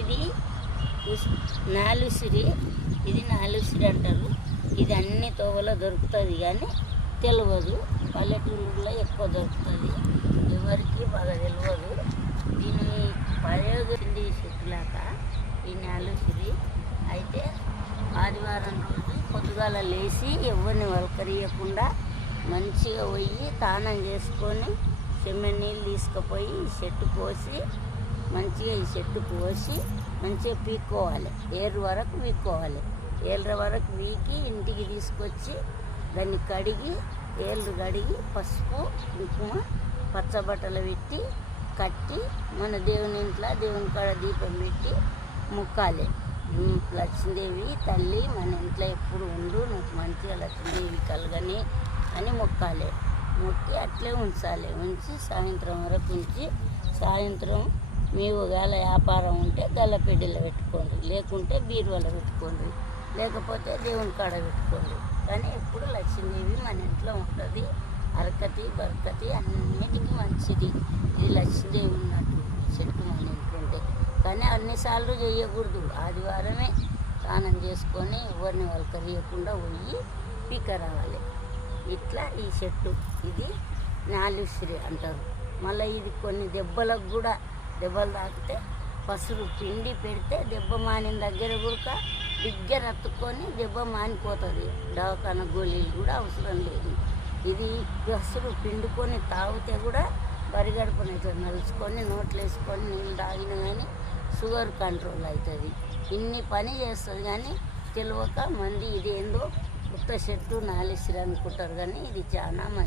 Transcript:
ఇది నాలుసిరి ఇది నాలుసిరి అంటారు. ఇది అన్ని తోవలో దొరుకుతుంది కానీ తెలియదు పల్లెటూళ్ళలో ఎక్కువ దొరుకుతుంది. ఎవరికి బాగా తెలియదు దీని ప్రయోగింది చెట్టులాక ఈ నాలుసిరి అయితే ఆదివారం రోజు పొద్దుగాల లేచి ఎవరిని వలకరియకుండా మంచిగా పోయి తానం చేసుకొని చెమ్మ నీళ్ళు తీసుకుపోయి చెట్టు కోసి మంచిగా ఈ చెట్టు కోసి మంచిగా పీక్కోవాలి. ఏరు వరకు పీక్కోవాలి. ఏళ్ళ వరకు వీకి ఇంటికి తీసుకొచ్చి దాన్ని కడిగి ఏళ్ళు కడిగి పసుపు కుంకుమ పచ్చబట్టలు పెట్టి కట్టి మన దేవుని ఇంట్లో దేవుని కాడ దీపం పెట్టి ముక్కాలి. లక్ష్మీదేవి తల్లి మన ఇంట్లో ఎప్పుడు ఉండు నాకు మంచిగా లక్ష్మీదేవి కలగని అని మొక్కాలి. మొక్కి అట్లే ఉంచాలి. ఉంచి సాయంత్రం వరకు ఉంచి సాయంత్రం మీకు గల వ్యాపారం ఉంటే గల్లపెడ్డిలో పెట్టుకోండి. లేకుంటే బీరువాలో పెట్టుకోండి. లేకపోతే దేవుని కాడ పెట్టుకోండి. కానీ ఎప్పుడు లక్ష్మీదేవి మన ఇంట్లో ఉంటుంది. అరకతి బరకతి అన్నిటికీ మంచిది. ఇది లక్ష్మీదేవి ఉన్నట్టు ఈ చెట్టు మన ఇంట్లో ఉంటే. కానీ అన్నిసార్లు చేయకూడదు ఆదివారమే స్నానం చేసుకొని ఎవరిని వలకరియకుండా పోయి పీక రావాలి ఇట్లా ఈ చెట్టు. ఇది నాలుశ్రీ అంటారు. మళ్ళీ ఇది కొన్ని దెబ్బలకు కూడా దెబ్బలు తాకితే పసురు పిండి పెడితే దెబ్బ మానిన దగ్గర కూడా బిగ్గర అత్తుకొని దెబ్బ మానిపోతుంది. దవాఖాన గోళీలు కూడా అవసరం లేదు. ఇది పసురు పిండుకొని తాగితే కూడా బరిగడుపున ఇట్లా నలుచుకొని నోట్లు వేసుకొని నీళ్ళు తాగిన కానీ షుగర్ కంట్రోల్ అవుతుంది ఇన్ని పని చేస్తుంది కానీ తెలియక మంది ఇదేందో కొత్త చెట్టు నాలిసిరి అనుకుంటారు కానీ ఇది చాలా మంచి